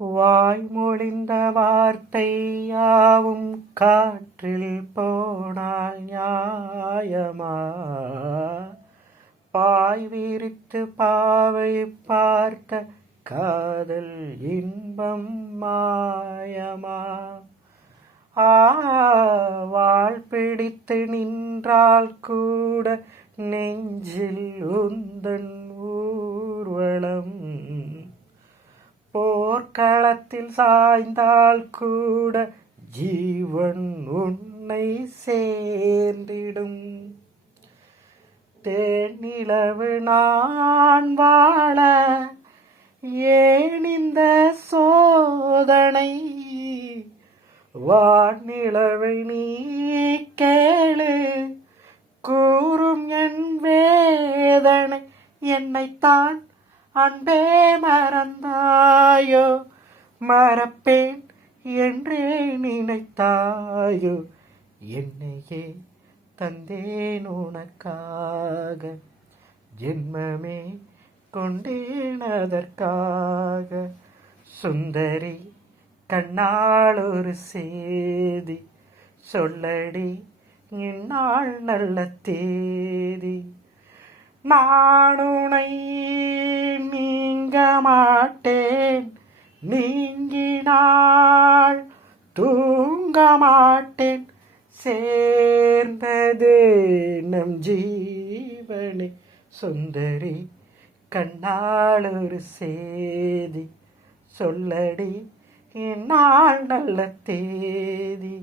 வாய்மொழிந்த வார்த்தை யாவும் காற்றில் போனால் நியாயமா? பாய் விரித்து பாவை பார்த்த காதல் இன்பம் மாயமா? வாழ் பிடித்து நின்றால் கூட நெஞ்சில் உந்தன் ஊர்வலம், போர்க்களத்தில் சாய்ந்தால் கூட ஜீவன் உன்னை சேர்ந்திடும். தேனிலவு நான் வாழ ஏன் இந்த சோதனை? வானிலவை நீ கேளு, கூறும் என் வேதனை. என்னைத்தான் அன்பே மறந்தாயோ? மறப்பேன் என்றே நினைத்தாயோ? என்னையே தந்தேன் உனக்காக, ஜென்மமே கொண்டேன் அதற்காக. சுந்தரி கண்ணால் ஒரு சேதி சொல்லடி, இந்நாள் நல்ல தேதி. நான் உனை நீங்க மாட்டேன், நீங்கினாள் தூங்க மாட்டேன். சேர்ந்தது நம் ஜீவனே. சுந்தரி கண்ணால் ஒரு சேதி சொல்லடி, இந்நாள் நல்ல தேதி.